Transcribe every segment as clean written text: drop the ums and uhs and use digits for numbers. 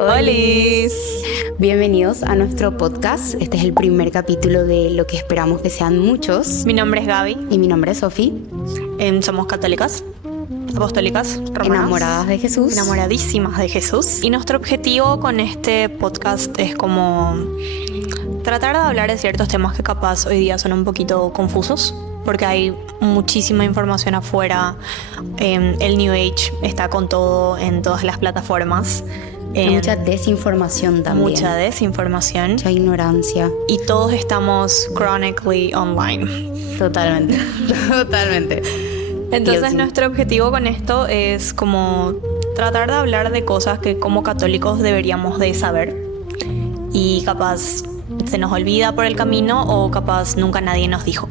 ¡Olis! Bienvenidos a nuestro podcast. Este es el primer capítulo de lo que esperamos que sean muchos. Mi nombre es Gaby. Y mi nombre es Sofi. Somos católicas, apostólicas, romanas, enamoradas de Jesús. Enamoradísimas de Jesús. Y nuestro objetivo con este podcast es como tratar de hablar de ciertos temas que capaz hoy día son un poquito confusos, porque hay muchísima información afuera. El New Age está con todo en todas las plataformas. Hay mucha desinformación también. Mucha desinformación. Mucha ignorancia. Y todos estamos chronically online. Totalmente. Totalmente. Entonces nuestro objetivo con esto es como tratar de hablar de cosas que como católicos deberíamos de saber. Y capaz se nos olvida por el camino o capaz nunca nadie nos dijo.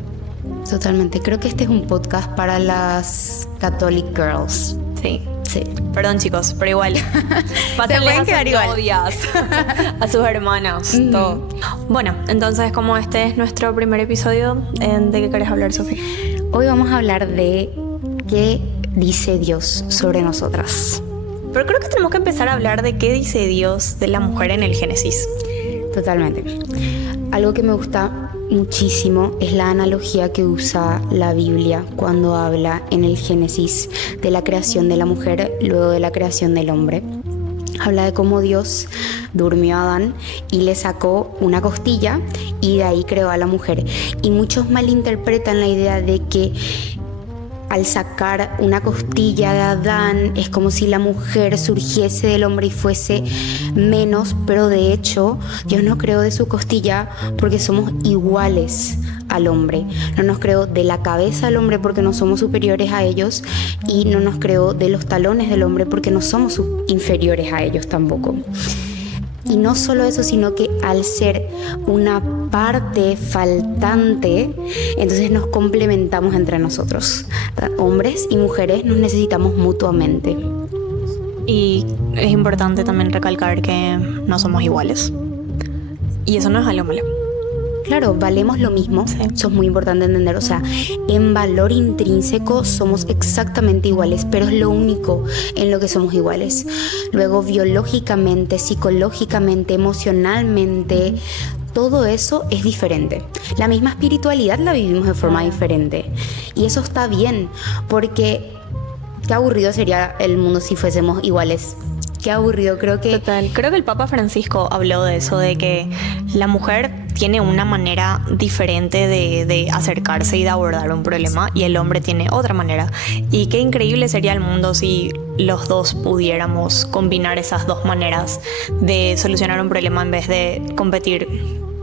Totalmente. Creo que este es un podcast para las Catholic Girls. Sí. Sí. Perdón, chicos, pero igual. Pásenles a sus novias, a sus hermanas, todo. Bueno, entonces como este es nuestro primer episodio, ¿de qué querés hablar, Sofía? Hoy vamos a hablar de qué dice Dios sobre nosotras. Pero creo que tenemos que empezar a hablar de qué dice Dios de la mujer en el Génesis. Totalmente. Algo que me gusta muchísimo es la analogía que usa la Biblia cuando habla en el Génesis de la creación de la mujer luego de la creación del hombre. Habla de cómo Dios durmió a Adán y le sacó una costilla y de ahí creó a la mujer. Y muchos malinterpretan la idea de que al sacar una costilla de Adán es como si la mujer surgiese del hombre y fuese menos, pero de hecho Dios nos creó de su costilla porque somos iguales al hombre. No nos creó de la cabeza al hombre porque no somos superiores a ellos, y no nos creó de los talones del hombre porque no somos inferiores a ellos tampoco. Y no solo eso, sino que al ser una parte faltante, entonces nos complementamos entre nosotros. Hombres y mujeres nos necesitamos mutuamente. Y es importante también recalcar que no somos iguales. Y eso no es algo malo. Claro, valemos lo mismo, sí. Eso es muy importante entender, o sea, en valor intrínseco somos exactamente iguales, pero es lo único en lo que somos iguales. Luego, biológicamente, psicológicamente, emocionalmente, todo eso es diferente. La misma espiritualidad la vivimos de forma diferente. Y eso está bien, porque qué aburrido sería el mundo si fuésemos iguales. Qué aburrido, creo que el Papa Francisco habló de eso, de que la mujer tiene una manera diferente de acercarse y de abordar un problema, y el hombre tiene otra manera. Y qué increíble sería el mundo si los dos pudiéramos combinar esas dos maneras de solucionar un problema en vez de competir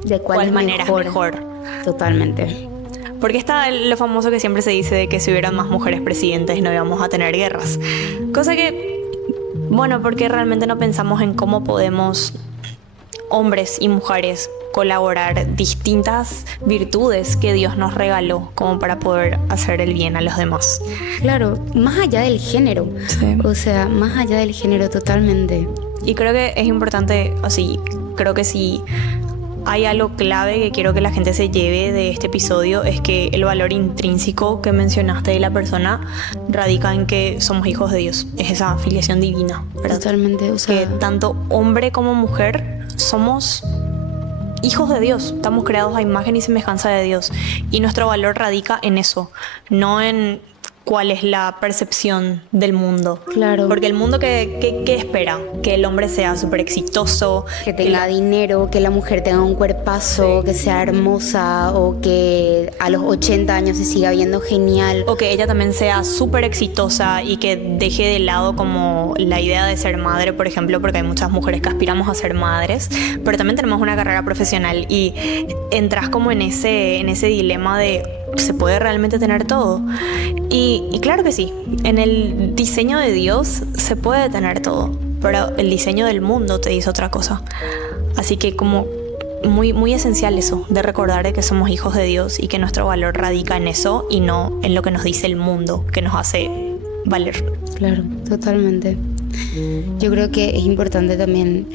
de cuál manera es mejor. Totalmente. Porque está lo famoso que siempre se dice de que si hubieran más mujeres presidentes no íbamos a tener guerras. Cosa que, bueno, porque realmente no pensamos en cómo podemos, hombres y mujeres, colaborar distintas virtudes que Dios nos regaló como para poder hacer el bien a los demás. Claro, más allá del género. Sí. O sea, más allá del género totalmente. Y creo que es importante, así, creo que si hay algo clave que quiero que la gente se lleve de este episodio es que el valor intrínseco que mencionaste de la persona radica en que somos hijos de Dios. Es esa filiación divina, ¿verdad? Totalmente, o sea, que tanto hombre como mujer somos hijos de Dios, estamos creados a imagen y semejanza de Dios, y nuestro valor radica en eso, no en cuál es la percepción del mundo. Claro. Porque el mundo, ¿qué espera? Que el hombre sea súper exitoso, que tenga dinero, que la mujer tenga un cuerpazo, sí, que sea hermosa, o que a los 80 años se siga viendo genial. O que ella también sea súper exitosa y que deje de lado como la idea de ser madre, por ejemplo, porque hay muchas mujeres que aspiramos a ser madres, pero también tenemos una carrera profesional y entras como en ese dilema de ¿se puede realmente tener todo? Y claro que sí, en el diseño de Dios se puede tener todo, pero el diseño del mundo te dice otra cosa. Así que como muy, muy esencial eso, de recordar de que somos hijos de Dios y que nuestro valor radica en eso y no en lo que nos dice el mundo, que nos hace valer. Claro, totalmente. Yo creo que es importante también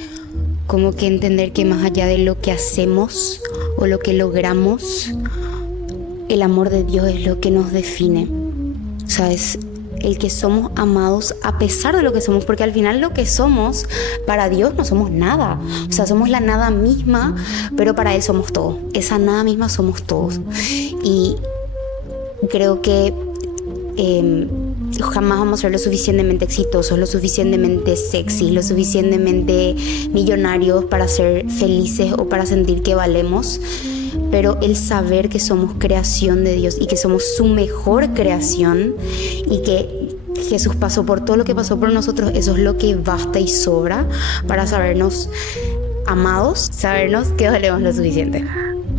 como que entender que más allá de lo que hacemos o lo que logramos, el amor de Dios es lo que nos define. O sea, es el que somos amados a pesar de lo que somos, porque al final lo que somos, para Dios no somos nada. O sea, somos la nada misma, pero para Él somos todo. Esa nada misma somos todos. Y creo que jamás vamos a ser lo suficientemente exitosos, lo suficientemente sexy, lo suficientemente millonarios para ser felices o para sentir que valemos. Pero el saber que somos creación de Dios y que somos su mejor creación y que Jesús pasó por todo lo que pasó por nosotros, eso es lo que basta y sobra para sabernos amados, sabernos que valemos lo suficiente.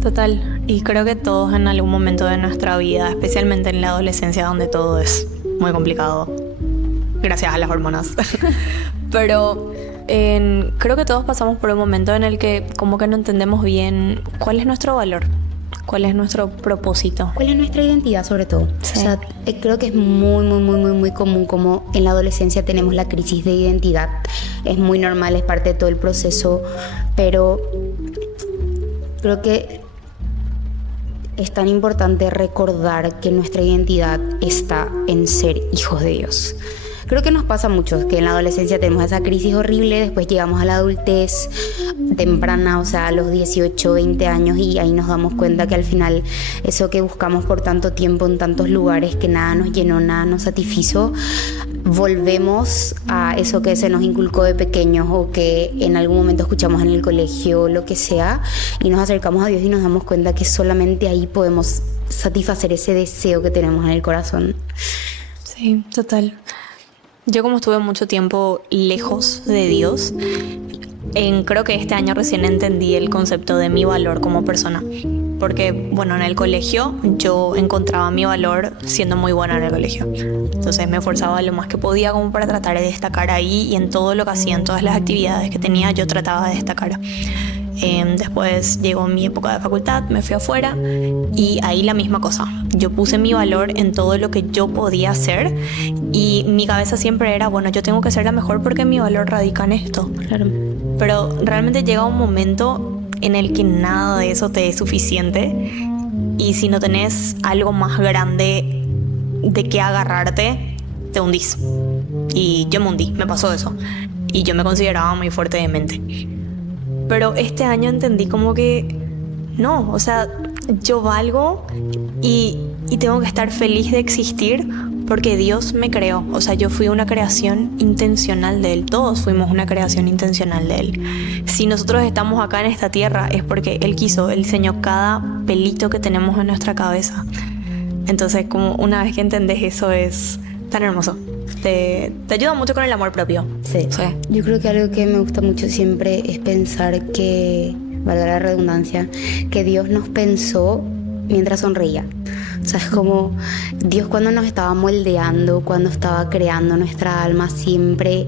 Total, y creo que todos en algún momento de nuestra vida, especialmente en la adolescencia donde todo es muy complicado, gracias a las hormonas, pero creo que todos pasamos por un momento en el que como que no entendemos bien cuál es nuestro valor, cuál es nuestro propósito. ¿Cuál es nuestra identidad sobre todo? Sí. O sea, creo que es muy común como en la adolescencia tenemos la crisis de identidad. Es muy normal, es parte de todo el proceso, pero creo que es tan importante recordar que nuestra identidad está en ser hijos de Dios. Creo que nos pasa mucho que en la adolescencia tenemos esa crisis horrible, después llegamos a la adultez temprana, o sea, a los 18, 20 años, y ahí nos damos cuenta que al final eso que buscamos por tanto tiempo en tantos lugares, que nada nos llenó, nada nos satisfizo, volvemos a eso que se nos inculcó de pequeños o que en algún momento escuchamos en el colegio, lo que sea, y nos acercamos a Dios y nos damos cuenta que solamente ahí podemos satisfacer ese deseo que tenemos en el corazón. Sí, total. Yo como estuve mucho tiempo lejos de Dios, creo que este año recién entendí el concepto de mi valor como persona. Porque, bueno, en el colegio yo encontraba mi valor siendo muy buena en el colegio. Entonces me esforzaba lo más que podía como para tratar de destacar ahí, y en todo lo que hacía, en todas las actividades que tenía, yo trataba de destacar. Después llegó mi época de facultad, me fui afuera y ahí la misma cosa. Yo puse mi valor en todo lo que yo podía hacer y mi cabeza siempre era, bueno, yo tengo que ser la mejor porque mi valor radica en esto. Claro. Pero realmente llega un momento en el que nada de eso te es suficiente, y si no tenés algo más grande de qué agarrarte, te hundís. Y yo me hundí, me pasó eso. Y yo me consideraba muy fuerte de mente. Pero este año entendí como que no, o sea, yo valgo y tengo que estar feliz de existir porque Dios me creó. O sea, yo fui una creación intencional de Él. Todos fuimos una creación intencional de Él. Si nosotros estamos acá en esta tierra es porque Él quiso, Él diseñó cada pelito que tenemos en nuestra cabeza. Entonces, como una vez que entendés eso, es tan hermoso. Te ayuda mucho con el amor propio. Sí. Yo creo que algo que me gusta mucho siempre es pensar que, valga la redundancia, que Dios nos pensó mientras sonreía. O sea, es como Dios cuando nos estaba moldeando, cuando estaba creando nuestra alma, siempre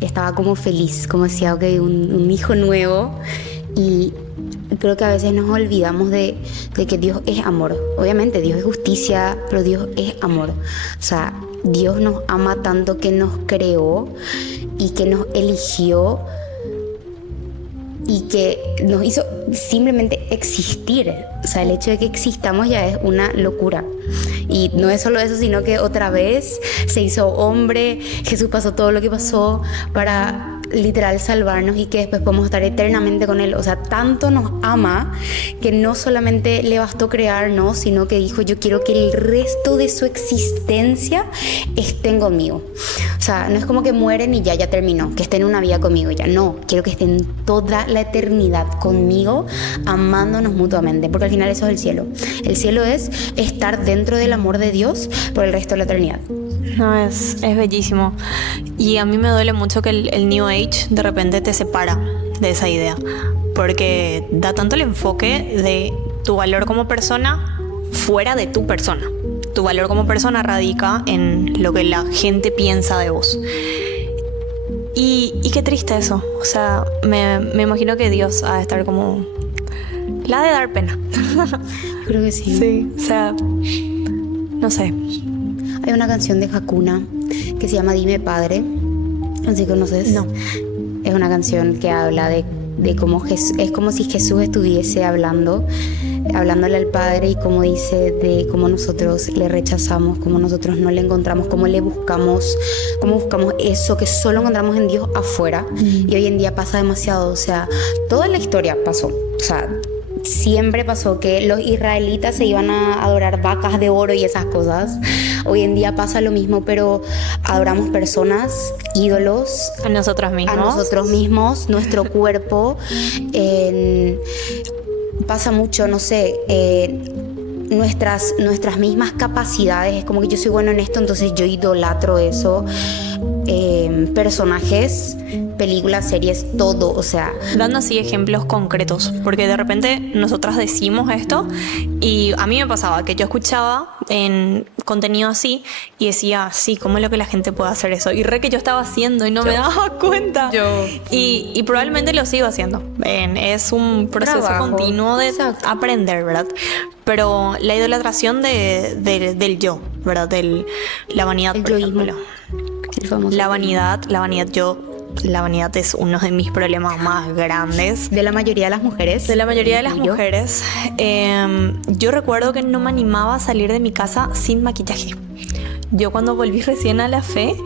estaba como feliz, como decía, ok, un hijo nuevo. Y creo que a veces nos olvidamos de que Dios es amor. Obviamente Dios es justicia, pero Dios es amor. O sea, Dios nos ama tanto que nos creó y que nos eligió y que nos hizo simplemente existir. O sea, el hecho de que existamos ya es una locura. Y no es solo eso, sino que otra vez se hizo hombre. Jesús pasó todo lo que pasó para literal salvarnos y que después podemos estar eternamente con Él. O sea, tanto nos ama que no solamente le bastó crearnos, sino que dijo, yo quiero que el resto de su existencia estén conmigo. O sea, no es como que mueren y ya terminó, que estén una vida conmigo y ya. No, quiero que estén toda la eternidad conmigo, amándonos mutuamente, porque al final eso es el cielo. El cielo es estar dentro del amor de Dios por el resto de la eternidad. No, es bellísimo. Y a mí me duele mucho que el New Age de repente te separa de esa idea, porque da tanto el enfoque de tu valor como persona fuera de tu persona. Tu valor como persona radica en lo que la gente piensa de vos. Y qué triste eso. O sea, me imagino que Dios ha de estar como... la ha de dar pena. Creo que sí. Sí, o sea, no sé. Hay una canción de Hakuna que se llama Dime Padre. ¿Sí conoces? No. Es una canción que habla de de cómo es como si Jesús estuviese hablándole al Padre, y como dice de cómo nosotros le rechazamos, cómo nosotros no le encontramos, cómo buscamos eso que solo encontramos en Dios afuera. Y hoy en día pasa demasiado, o sea, toda la historia pasó, o sea, siempre pasó que los israelitas se iban a adorar vacas de oro y esas cosas. Hoy en día pasa lo mismo, pero adoramos personas, ídolos. A nosotros mismos. Nuestro cuerpo. Pasa mucho, no sé, nuestras mismas capacidades. Es como que yo soy bueno en esto, entonces yo idolatro eso. Personajes, películas, series, todo, o sea. Dando así ejemplos concretos, porque de repente nosotras decimos esto y a mí me pasaba que yo escuchaba en contenido así y decía, sí, ¿cómo es lo que la gente puede hacer eso? Y que yo estaba haciendo y no me daba cuenta. Y probablemente lo sigo haciendo. Es un proceso continuo de aprender, ¿verdad? Pero la idolatración del yo, ¿verdad? La vanidad, por ejemplo. La vanidad es uno de mis problemas más grandes. De la mayoría de las mujeres. Yo recuerdo que no me animaba a salir de mi casa sin maquillaje. Yo cuando volví recién a la fe,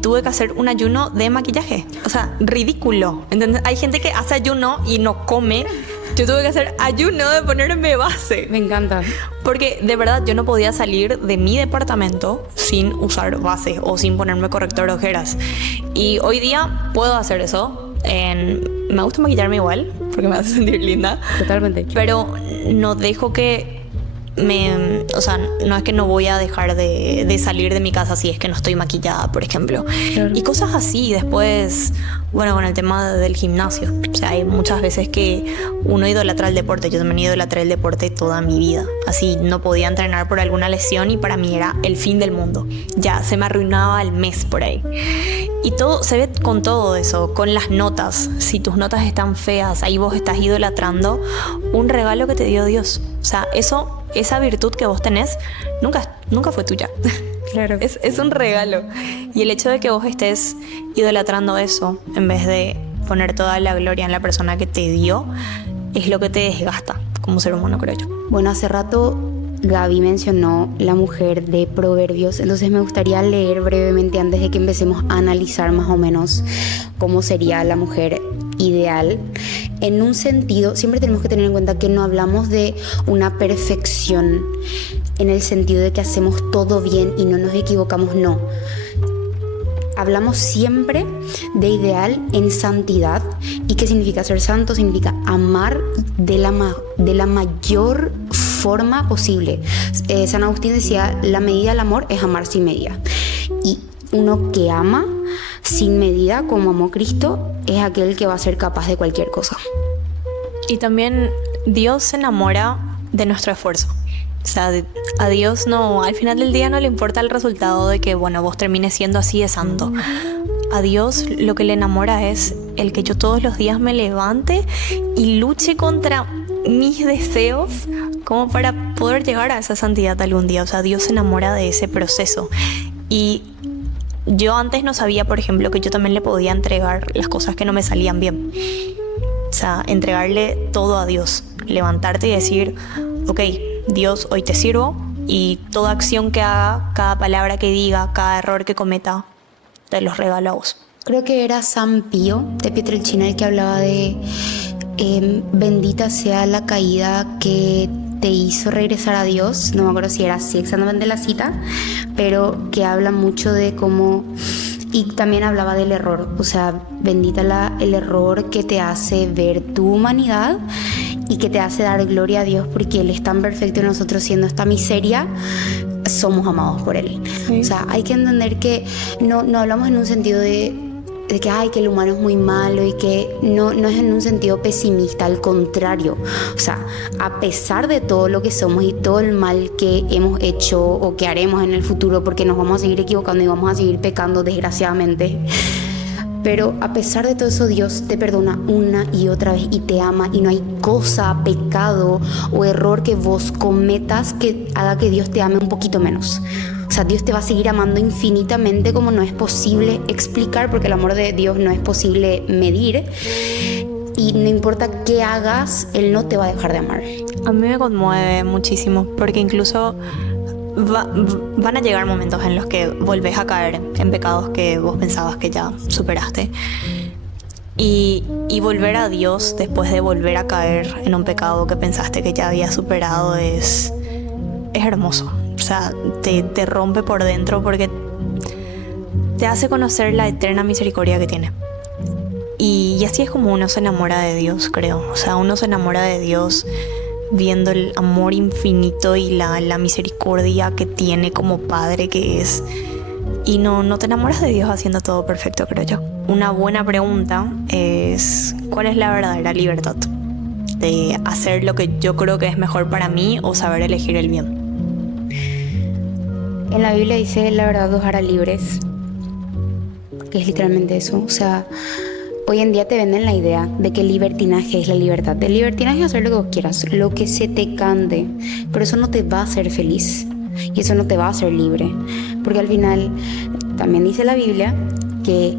tuve que hacer un ayuno de maquillaje. O sea, ridículo. ¿Entendés? Hay gente que hace ayuno y no come. Yo tuve que hacer ayuno de ponerme base. Me encanta. Porque de verdad yo no podía salir de mi departamento sin usar base o sin ponerme corrector de ojeras. Y hoy día puedo hacer eso. Me gusta maquillarme igual porque me hace sentir linda. Totalmente. Pero no dejo que o sea, no es que no voy a dejar de salir de mi casa si es que no estoy maquillada, por ejemplo. Claro. Y cosas así. Después, bueno, con el tema del gimnasio. O sea, hay muchas veces que uno idolatra el deporte. Yo también idolatré el deporte toda mi vida. Así, no podía entrenar por alguna lesión y para mí era el fin del mundo. Ya se me arruinaba el mes por ahí. Y todo se ve con todo eso, con las notas. Si tus notas están feas, ahí vos estás idolatrando un regalo que te dio Dios. O sea, esa virtud que vos tenés nunca fue tuya. Claro. Es un regalo. Y el hecho de que vos estés idolatrando eso en vez de poner toda la gloria en la persona que te dio, es lo que te desgasta como ser humano, creo yo. Bueno, hace rato Gaby mencionó la mujer de Proverbios, entonces me gustaría leer brevemente antes de que empecemos a analizar más o menos cómo sería la mujer ideal. En un sentido, siempre tenemos que tener en cuenta que no hablamos de una perfección en el sentido de que hacemos todo bien y no nos equivocamos, no. Hablamos siempre de ideal en santidad. ¿Y qué significa ser santo? Significa amar de la mayor forma posible. San Agustín decía, la medida del amor es amar sin medida. Y uno que ama sin medida, como amó Cristo, es aquel que va a ser capaz de cualquier cosa. Y también Dios se enamora de nuestro esfuerzo. O sea, a Dios no, al final del día no le importa el resultado de que, bueno, vos termines siendo así de santo. A Dios lo que le enamora es el que yo todos los días me levante y luche contra mis deseos como para poder llegar a esa santidad algún día. O sea, Dios se enamora de ese proceso. Y yo antes no sabía, por ejemplo, que yo también le podía entregar las cosas que no me salían bien. O sea, entregarle todo a Dios. Levantarte y decir, ok, Dios, hoy te sirvo y toda acción que haga, cada palabra que diga, cada error que cometa, te los regalo a vos. Creo que era San Pío de Pietrelcina el que hablaba de bendita sea la caída que te hizo regresar a Dios. No me acuerdo si era así exactamente la cita, pero que habla mucho de cómo... Y también hablaba del error, o sea, bendita el error que te hace ver tu humanidad y que te hace dar gloria a Dios porque Él es tan perfecto y nosotros siendo esta miseria somos amados por Él. Sí. O sea, hay que entender que no hablamos en un sentido de que el humano es muy malo y que no es en un sentido pesimista, al contrario. O sea, a pesar de todo lo que somos y todo el mal que hemos hecho o que haremos en el futuro, porque nos vamos a seguir equivocando y vamos a seguir pecando desgraciadamente, pero a pesar de todo eso, Dios te perdona una y otra vez y te ama, y no hay cosa, pecado o error que vos cometas que haga que Dios te ame un poquito menos. O sea, Dios te va a seguir amando infinitamente, como no es posible explicar, porque el amor de Dios no es posible medir. y no importa qué hagas, Él no te va a dejar de amar. A mí me conmueve muchísimo, porque incluso van a llegar momentos en los que volvés a caer en pecados que vos pensabas que ya superaste. Y volver a Dios después de volver a caer en un pecado que pensaste que ya había superado es hermoso. O sea, te rompe por dentro porque te hace conocer la eterna misericordia que tiene. Y así es como uno se enamora de Dios, creo. O sea, uno se enamora de Dios viendo el amor infinito y la misericordia que tiene como Padre que es. Y no te enamoras de Dios haciendo todo perfecto, creo yo. Una buena pregunta es: ¿cuál es la verdadera libertad? ¿De hacer lo que yo creo que es mejor para mí o saber elegir el bien? En la Biblia dice: la verdad os hará libres. Que es literalmente eso. O sea, hoy en día te venden la idea de que el libertinaje es la libertad. El libertinaje es hacer lo que vos quieras, lo que se te cante. Pero eso no te va a hacer feliz. Y eso no te va a hacer libre. Porque al final, también dice la Biblia que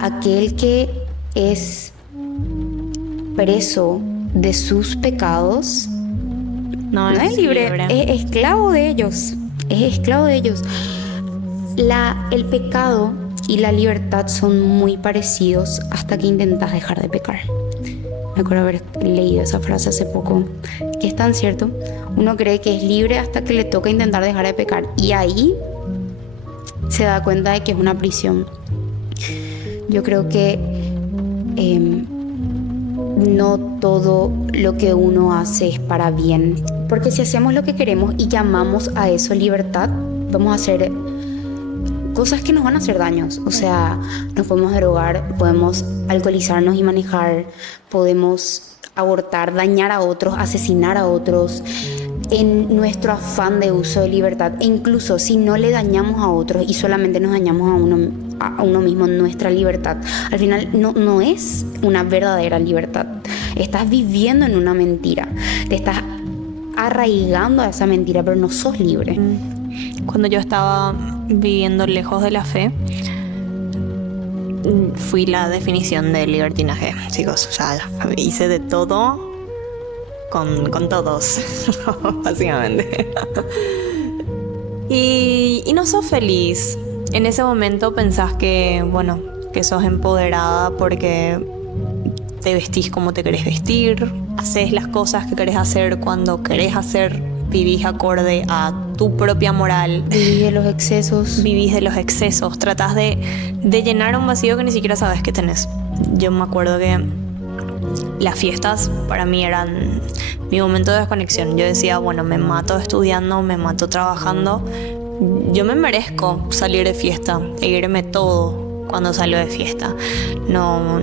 aquel que es preso de sus pecados no es libre, es esclavo de ellos. Es esclavo de ellos. El pecado y la libertad son muy parecidos hasta que intentas dejar de pecar. Me acuerdo haber leído esa frase hace poco, que es tan cierto. Uno cree que es libre hasta que le toca intentar dejar de pecar, y ahí se da cuenta de que es una prisión. Yo creo que no todo lo que uno hace es para bien, porque si hacemos lo que queremos y llamamos a eso libertad, vamos a hacer cosas que nos van a hacer daños. O sea, nos podemos drogar, podemos alcoholizarnos y manejar, podemos abortar, dañar a otros, asesinar a otros en nuestro afán de uso de libertad. E incluso si no le dañamos a otros y solamente nos dañamos a uno mismo, nuestra libertad, al final no es una verdadera libertad. Estás viviendo en una mentira, te estás arraigando a esa mentira, pero no sos libre. Cuando yo estaba viviendo lejos de la fe, fui la definición de libertinaje, chicos. O sea, hice de todo con todos, básicamente. Y no sos feliz. En ese momento pensás que sos empoderada porque te vestís como te querés vestir, haces las cosas que querés hacer cuando querés hacer, vivís acorde a tu propia moral. Vivís de los excesos. Vivís de los excesos. Tratás de llenar un vacío que ni siquiera sabes que tenés. Yo me acuerdo que las fiestas para mí eran mi momento de desconexión. Yo decía, me mato estudiando, me mato trabajando. Yo me merezco salir de fiesta e irme todo cuando salgo de fiesta. No,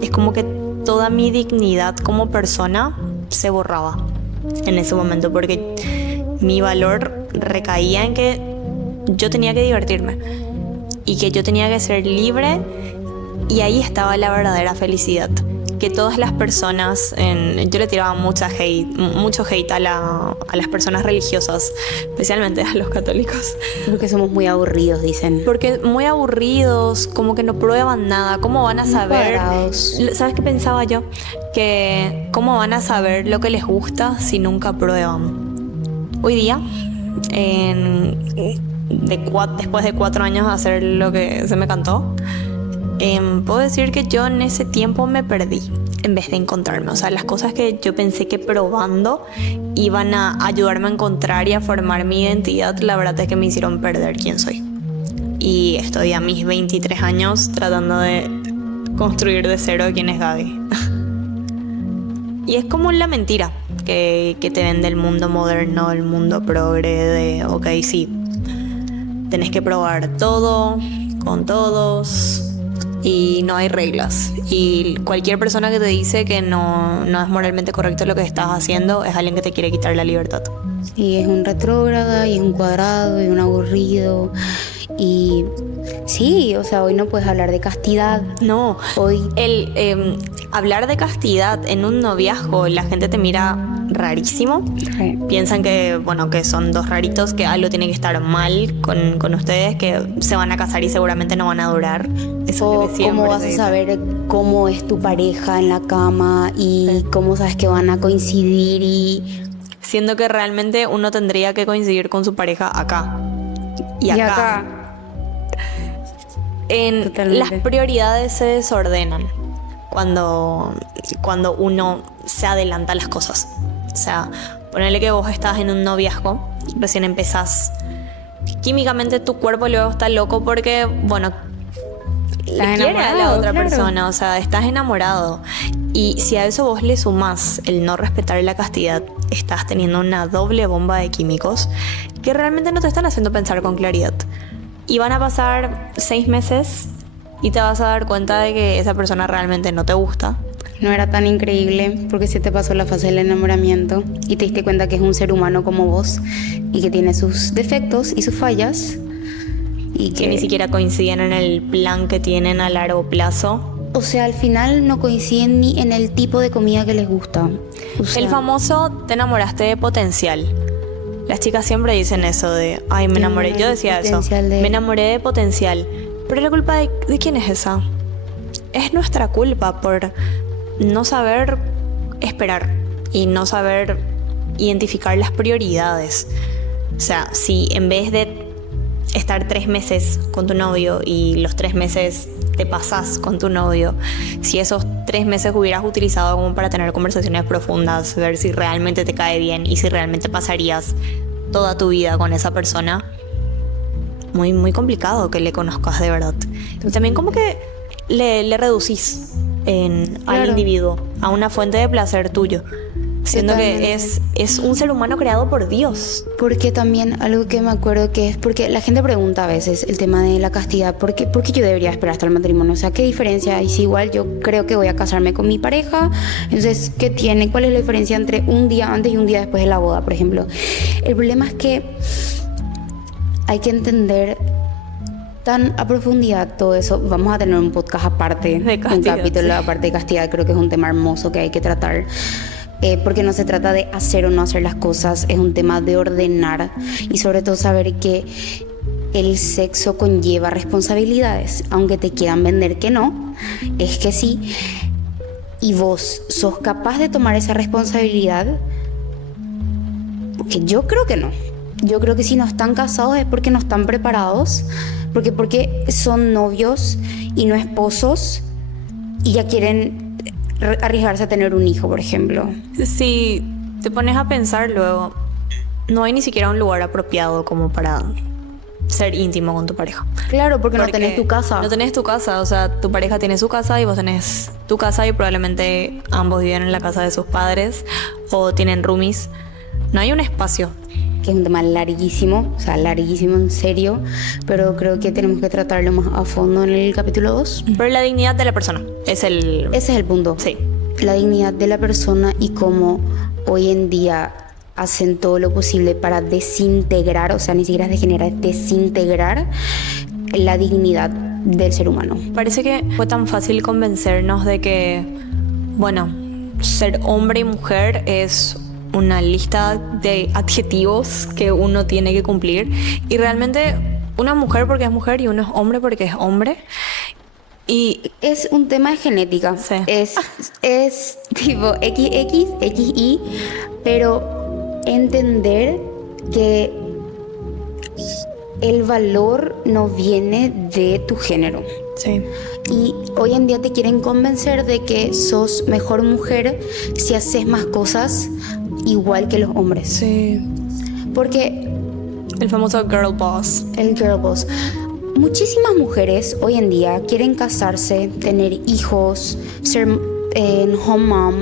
es como que toda mi dignidad como persona se borraba en ese momento, porque mi valor recaía en que yo tenía que divertirme y que yo tenía que ser libre, y ahí estaba la verdadera felicidad. Que todas las personas, yo le tiraba mucho hate a las personas religiosas, especialmente a los católicos. Porque somos muy aburridos, dicen. Porque muy aburridos, como que no prueban nada. ¿Cómo van a saber? Cuadrados. ¿Sabes qué pensaba yo? Que ¿cómo van a saber lo que les gusta si nunca prueban? Hoy día, después de 4 años de hacer lo que se me cantó, puedo decir que yo en ese tiempo me perdí en vez de encontrarme. O sea, las cosas que yo pensé que probando iban a ayudarme a encontrar y a formar mi identidad, la verdad es que me hicieron perder quién soy. Y estoy a mis 23 años tratando de construir de cero quién es Gaby. Y es como la mentira que te vende el mundo moderno, el mundo progre de, ok, sí, tenés que probar todo con todos y no hay reglas. Y cualquier persona que te dice que no es moralmente correcto lo que estás haciendo es alguien que te quiere quitar la libertad. Y es un retrógrada, y es un cuadrado, y un aburrido. Y Sí, o sea, hoy no puedes hablar de castidad. No, Hoy, hablar de castidad en un noviazgo, la gente te mira rarísimo. Piensan que, bueno, que son dos raritos, que algo tiene que estar mal con ustedes, que se van a casar y seguramente no van a durar. Eso o es lo que siempre cómo vas se a dice. saber cómo es tu pareja en la cama y cómo sabes que van a coincidir y Siendo que realmente uno tendría que coincidir con su pareja acá. Y acá. Totalmente. Las prioridades se desordenan cuando uno se adelanta a las cosas. O sea, ponele que vos estás en un noviazgo, recién empezás. Químicamente tu cuerpo luego está loco porque, bueno, le quiere a la enamorado, otra claro. persona, o sea, estás enamorado. Y si a eso vos le sumás el no respetar la castidad, estás teniendo una doble bomba de químicos que realmente no te están haciendo pensar con claridad. Y van a pasar 6 meses y te vas a dar cuenta de que esa persona realmente no te gusta. no era tan increíble porque se te pasó la fase del enamoramiento y te diste cuenta que es un ser humano como vos y que tiene sus defectos y sus fallas y Que ni siquiera coinciden en el plan que tienen a largo plazo. o sea, al final no coinciden ni en el tipo de comida que les gusta. O sea, El famoso te enamoraste de potencial. Las chicas siempre dicen eso de, ay, me enamoré. Yo decía eso, Potencial de- me enamoré de potencial. Pero la culpa de quién es esa? Es nuestra culpa por no saber esperar y no saber identificar las prioridades. O sea, si en vez de estar 3 meses con tu novio y los 3 meses te pasas con tu novio, si esos 3 meses hubieras utilizado como para tener conversaciones profundas, ver si realmente te cae bien y si realmente pasarías toda tu vida con esa persona, muy, muy complicado que le conozcas de verdad. Y también como que le reducís al Claro. individuo a una fuente de placer tuyo, siendo que Totalmente. es un ser humano creado por Dios. Porque también algo que me acuerdo que es porque la gente pregunta a veces el tema de la castidad, ¿por qué yo debería esperar hasta el matrimonio? O sea, ¿qué diferencia hay? Si igual yo creo que voy a casarme con mi pareja, entonces, ¿qué tiene? ¿Cuál es la diferencia entre un día antes y un día después de la boda, por ejemplo? El problema es que hay que entender tan a profundidad todo eso. Vamos a tener un podcast aparte, De un castidad, capítulo sí. aparte de castidad. Creo que es un tema hermoso que hay que tratar. Porque no se trata de hacer o no hacer las cosas, es un tema de ordenar y sobre todo saber que el sexo conlleva responsabilidades, aunque te quieran vender que no, es que sí. Y vos sos capaz de tomar esa responsabilidad, porque yo creo que no. Yo creo que si no están casados es porque no están preparados, porque son novios y no esposos y ya quieren arriesgarse a tener un hijo, por ejemplo. Si te pones a pensar luego, no hay ni siquiera un lugar apropiado como para ser íntimo con tu pareja. Claro, porque no tenés tu casa. No tenés tu casa, o sea, tu pareja tiene su casa y vos tenés tu casa y probablemente ambos viven en la casa de sus padres o tienen roomies. No hay un espacio. Que es un tema larguísimo, o sea, larguísimo en serio, pero creo que tenemos que tratarlo más a fondo en el capítulo 2. Pero la dignidad de la persona es el... Ese es el punto. Sí. La dignidad de la persona y cómo hoy en día hacen todo lo posible para desintegrar, o sea, ni siquiera es degenerar, es desintegrar la dignidad del ser humano. Parece que fue tan fácil convencernos de que, bueno, ser hombre y mujer es una lista de adjetivos que uno tiene que cumplir. Y realmente una mujer porque es mujer y uno es hombre porque es hombre. Y Es un tema de genética. Sí. Es tipo XX, XY, pero entender que el valor no viene de tu género. sí. Y hoy en día te quieren convencer de que sos mejor mujer si haces más cosas igual que los hombres. Sí. Porque El famoso girl boss. el girl boss. Muchísimas mujeres hoy en día quieren casarse, tener hijos, ser home mom,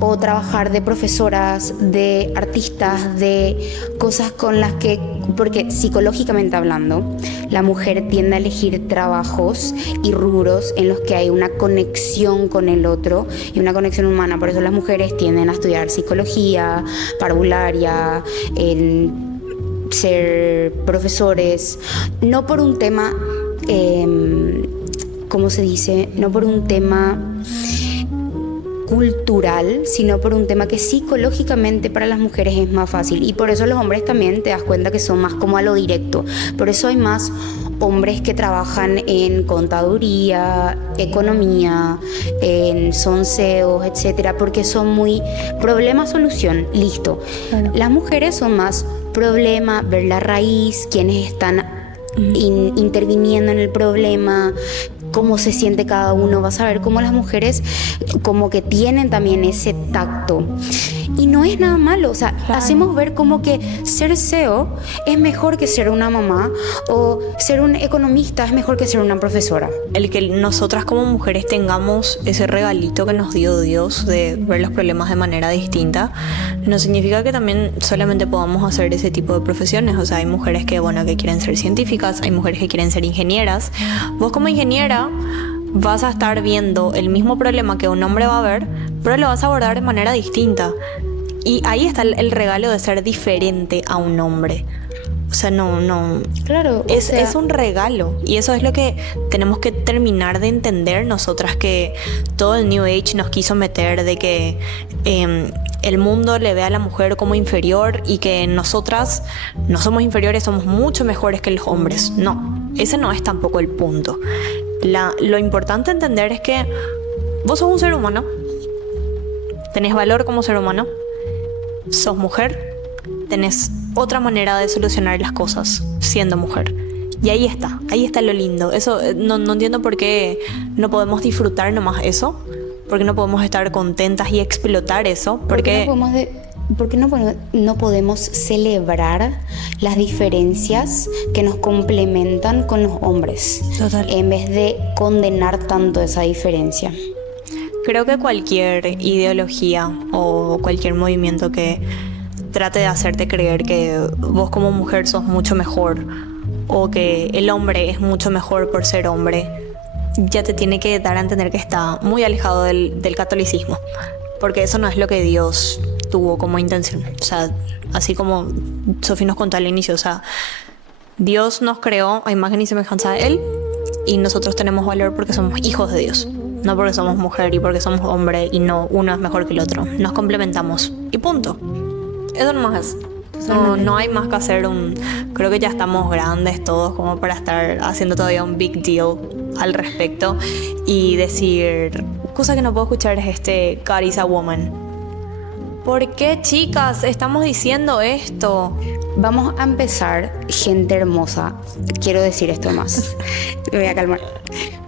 o trabajar de profesoras, de artistas, de cosas con las que, porque psicológicamente hablando, la mujer tiende a elegir trabajos y rubros en los que hay una conexión con el otro y una conexión humana. Por eso las mujeres tienden a estudiar psicología, parvularia, ser profesores, no por un tema, ¿cómo se dice? No por un tema cultural, sino por un tema que psicológicamente para las mujeres es más fácil. Y por eso los hombres también te das cuenta que son más como a lo directo. Por eso hay más hombres que trabajan en contaduría, economía, son CEOs, etcétera, porque son muy problema-solución, listo. Claro. Las mujeres son más problema, ver la raíz, quiénes están interviniendo en el problema, cómo se siente cada uno. Vas a ver cómo las mujeres como que tienen también ese tacto. Y no es nada malo, o sea, Claro. hacemos ver como que ser CEO es mejor que ser una mamá, o ser un economista es mejor que ser una profesora. El que nosotras como mujeres tengamos ese regalito que nos dio Dios de ver los problemas de manera distinta, no significa que también solamente podamos hacer ese tipo de profesiones. O sea, hay mujeres que, bueno, que quieren ser científicas, hay mujeres que quieren ser ingenieras. Vos como ingeniera vas a estar viendo el mismo problema que un hombre va a ver, pero lo vas a abordar de manera distinta. Y ahí está el regalo de ser diferente a un hombre. O sea, no. Claro, Es un regalo. Y eso es lo que tenemos que terminar de entender nosotras, que todo el New Age nos quiso meter, de que el mundo le ve a la mujer como inferior y que nosotras no somos inferiores, somos mucho mejores que los hombres. No, ese no es tampoco el punto. Lo importante entender es que vos sos un ser humano, tenés valor como ser humano, sos mujer, tenés otra manera de solucionar las cosas siendo mujer. Y ahí está lo lindo. Eso no entiendo por qué no podemos disfrutar nomás eso, por qué no podemos estar contentas y explotar eso, porque ¿Por qué no podemos celebrar las diferencias que nos complementan con los hombres? Total. En vez de condenar tanto esa diferencia. creo que cualquier ideología o cualquier movimiento que trate de hacerte creer que vos como mujer sos mucho mejor o que el hombre es mucho mejor por ser hombre, ya te tiene que dar a entender que está muy alejado del catolicismo, porque eso no es lo que Dios tuvo como intención. O sea, así como Sofía nos contó al inicio, o sea, Dios nos creó a imagen y semejanza de Él, y nosotros tenemos valor porque somos hijos de Dios, no porque somos mujer y porque somos hombre y no uno es mejor que el otro. Nos complementamos y punto. Eso nomás es. No hay más que hacer creo que ya estamos grandes todos como para estar haciendo todavía un big deal al respecto y decir, cosa que no puedo escuchar es God is a woman. ¿Por qué, chicas, estamos diciendo esto? Vamos a empezar, gente hermosa. Quiero decir esto más. Me voy a calmar.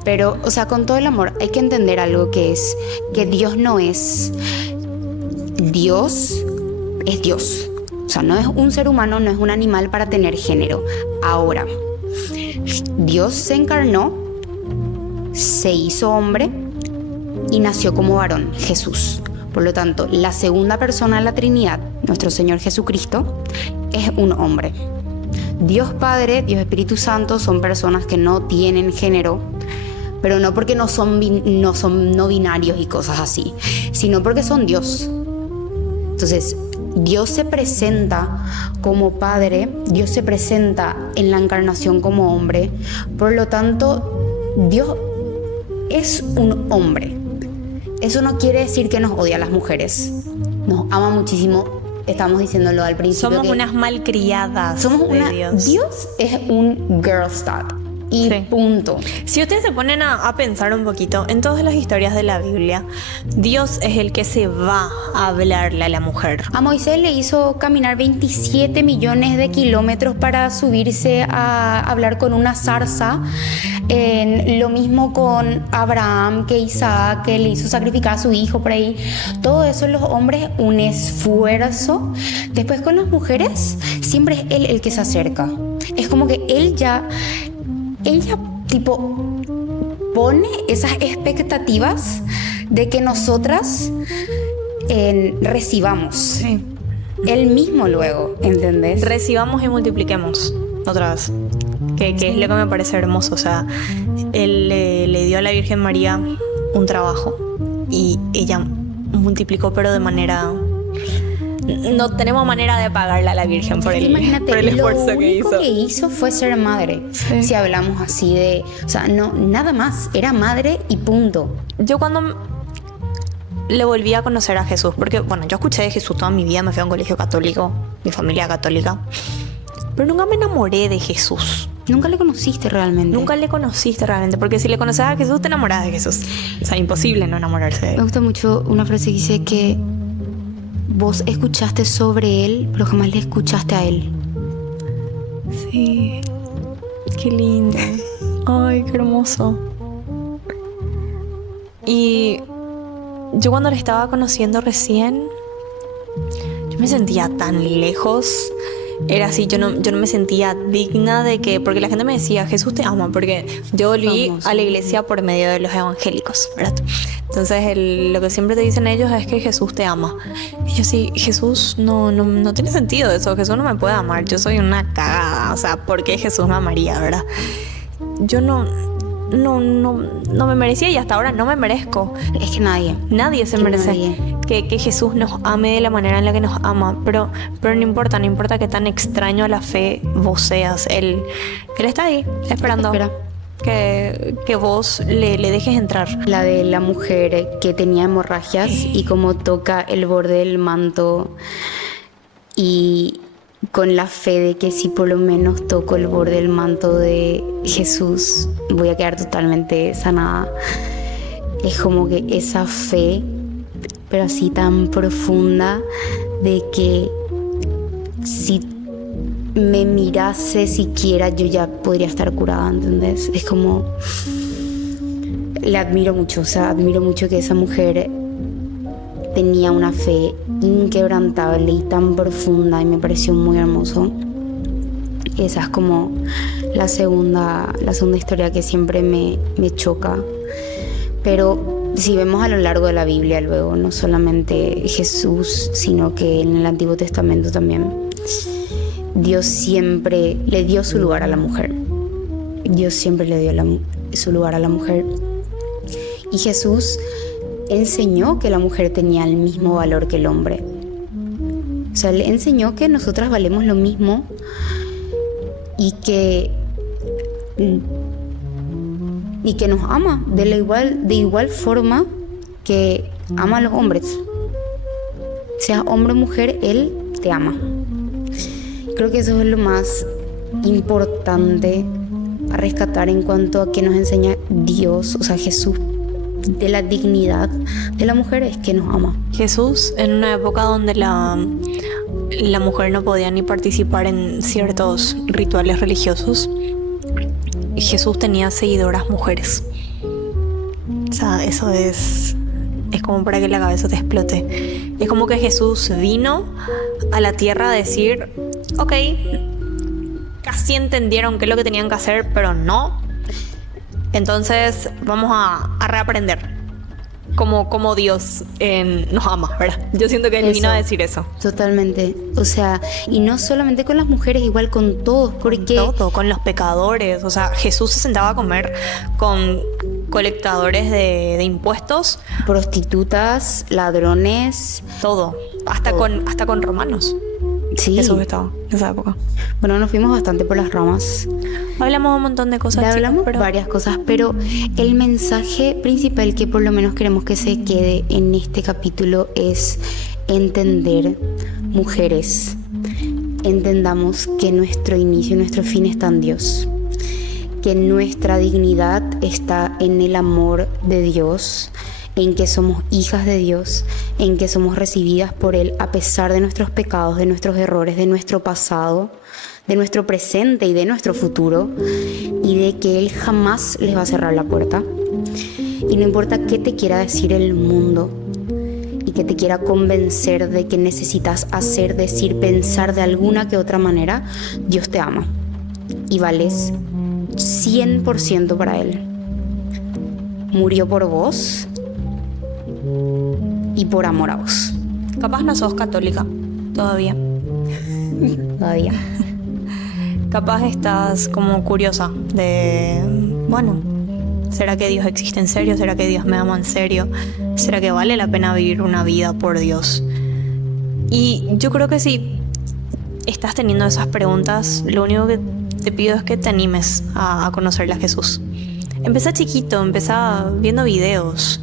Pero, o sea, con todo el amor, hay que entender algo, que es que Dios no es... Dios es Dios. O sea, no es un ser humano, no es un animal para tener género. Ahora, Dios se encarnó, se hizo hombre y nació como varón, Jesús. Por lo tanto, la segunda persona de la Trinidad, nuestro Señor Jesucristo, es un hombre. Dios Padre, Dios Espíritu Santo son personas que no tienen género, pero no porque no son no binarios y cosas así, sino porque son Dios. Entonces, Dios se presenta como Padre, Dios se presenta en la encarnación como hombre, por lo tanto, Dios es un hombre. Eso no quiere decir que nos odia a las mujeres. Nos ama muchísimo. Estamos diciéndolo al principio. Somos unas malcriadas. Somos de una... Dios es un girlstad. Y Sí. punto. Si ustedes se ponen a pensar un poquito en todas las historias de la Biblia, Dios es el que se va a hablarle a la mujer. A Moisés le hizo caminar 27 millones de kilómetros para subirse a hablar con una zarza. Lo mismo con Abraham, que Isaac, que le hizo sacrificar a su hijo por ahí. Todo eso, los hombres, un esfuerzo. Después con las mujeres, siempre es él el que se acerca. Es como que él ya tipo pone esas expectativas de que nosotras recibamos. Sí. Él mismo luego, ¿entendés? Recibamos y multipliquemos otra vez. Que es lo que me parece hermoso. O sea, él le dio a la Virgen María un trabajo y ella multiplicó, pero de manera no tenemos manera de pagarle a la Virgen por Imagínate, por el esfuerzo lo que único hizo. que hizo fue ser madre. Sí. Si hablamos así de, o sea, no, nada más, era madre y punto. Yo cuando le volví a conocer a Jesús, porque bueno, yo escuché de Jesús toda mi vida, me fui a un colegio católico, mi familia católica, pero nunca me enamoré de Jesús. Nunca le conociste realmente. Nunca le conociste realmente, porque si le conoces a Jesús, te enamoras de Jesús. O sea, imposible no enamorarse de Me él. gusta mucho una frase que dice que vos escuchaste sobre él, pero jamás le escuchaste a él. Sí, qué lindo. Ay, qué hermoso. Y yo cuando le estaba conociendo recién, yo me sentía tan lejos. Era así, yo no me sentía digna de que, porque la gente me decía, Jesús te ama, porque yo volví Famoso. a la iglesia por medio de los evangélicos, ¿verdad? Entonces lo que siempre te dicen ellos es que Jesús te ama. Y yo sí, Jesús no tiene sentido eso, Jesús no me puede amar, yo soy una cagada, o sea, ¿por qué Jesús me amaría, verdad? Yo no me merecía y hasta ahora no me merezco. Es que nadie Nadie se Que merece nadie. que Jesús nos ame de la manera en la que nos ama, pero no importa qué tan extraño a la fe vos seas, Él está ahí, esperando espera. que vos le dejes entrar. La de la mujer que tenía hemorragias y como toca el borde del manto y con la fe de que si por lo menos toco el borde del manto de Jesús voy a quedar totalmente sanada. Es como que esa fe, pero así tan profunda, de que si me mirase siquiera yo ya podría estar curada, ¿entendés? Es como... Le admiro mucho, o sea, admiro mucho que esa mujer tenía una fe inquebrantable y tan profunda y me pareció muy hermoso. Esa es como la segunda historia que siempre me choca. Pero si vemos a lo largo de la Biblia luego, no solamente Jesús, sino que en el Antiguo Testamento también, Dios siempre le dio su lugar a la mujer. Dios siempre le dio su lugar a la mujer. Y Jesús enseñó que la mujer tenía el mismo valor que el hombre. O sea, le enseñó que nosotras valemos lo mismo y que nos ama de igual forma que ama a los hombres. Seas hombre o mujer, Él te ama. Creo que eso es lo más importante a rescatar en cuanto a que nos enseña Dios, o sea, Jesús, de la dignidad de la mujer, es que nos ama. Jesús, en una época donde la mujer no podía ni participar en ciertos rituales religiosos, Jesús tenía seguidoras mujeres. O sea, eso es como para que la cabeza te explote. Es como que Jesús vino a la tierra a decir, ok, casi entendieron qué es lo que tenían que hacer, pero no. Entonces vamos a reaprender cómo Dios nos ama, ¿verdad? Yo siento que Él vino a decir eso. Totalmente. O sea, y no solamente con las mujeres, igual con todos, porque... Todo, con los pecadores. O sea, Jesús se sentaba a comer con colectadores de impuestos. Prostitutas, ladrones... Todo. Hasta con romanos. Sí. Jesús estaba en esa época. Bueno, nos fuimos bastante por las ramas. Hablamos un montón de cosas. Ya hablamos pero varias cosas, pero el mensaje principal que por lo menos queremos que se quede en este capítulo es entender, mujeres, entendamos que nuestro inicio y nuestro fin está en Dios, que nuestra dignidad está en el amor de Dios, en que somos hijas de Dios, en que somos recibidas por Él a pesar de nuestros pecados, de nuestros errores, de nuestro pasado, de nuestro presente y de nuestro futuro, y de que Él jamás les va a cerrar la puerta. Y no importa qué te quiera decir el mundo y que te quiera convencer de que necesitas hacer, decir, pensar de alguna que otra manera, Dios te ama y vales 100% para Él. Murió por vos y por amor a vos. capaz no sos católica todavía. Todavía. Capaz estás como curiosa de, bueno, ¿será que Dios existe en serio? ¿Será que Dios me ama en serio? ¿Será que vale la pena vivir una vida por Dios? Y yo creo que si estás teniendo esas preguntas, lo único que te pido es que te animes a conocerle a Jesús. Empezá chiquito, empezá viendo videos.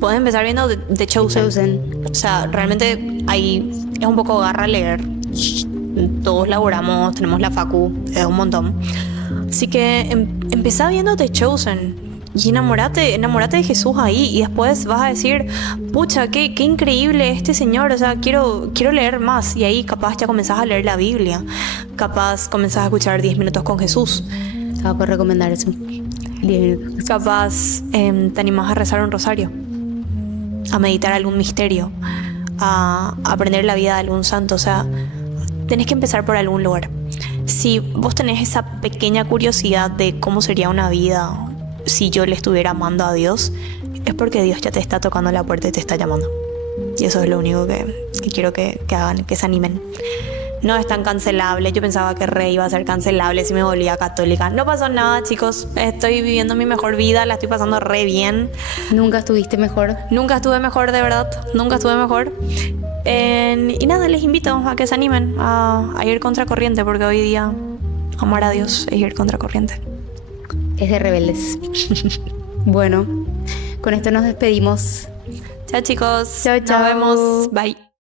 Puedes empezar viendo The Chosen. O sea, realmente ahí es un poco garra leer. Todos laboramos, tenemos la facu, es un montón. Así que empezá viendo The Chosen. Y enamórate de Jesús ahí. Y después vas a decir, pucha, qué increíble este señor. O sea, quiero leer más. Y ahí capaz ya comenzás a leer la Biblia. Capaz comenzás a escuchar 10 minutos con Jesús. Acabo por recomendar eso. 10 minutos. Capaz te animás a rezar un rosario, a meditar algún misterio, a aprender la vida de algún santo. O sea, tenés que empezar por algún lugar. Si vos tenés esa pequeña curiosidad de cómo sería una vida si yo le estuviera amando a Dios, es porque Dios ya te está tocando la puerta y te está llamando. Y eso es lo único que quiero que hagan, que se animen. No es tan cancelable. Yo pensaba que re iba a ser cancelable si me volvía católica. No pasó nada, chicos. Estoy viviendo mi mejor vida, la estoy pasando re bien. ¿Nunca estuviste mejor? Nunca estuve mejor, de verdad. Nunca estuve mejor. Y nada, les invito a que se animen a ir contracorriente, porque hoy día amar a Dios es ir contracorriente. Es de rebeldes. Bueno, con esto nos despedimos. Chao, chicos. Chao, chao. Nos vemos. Bye.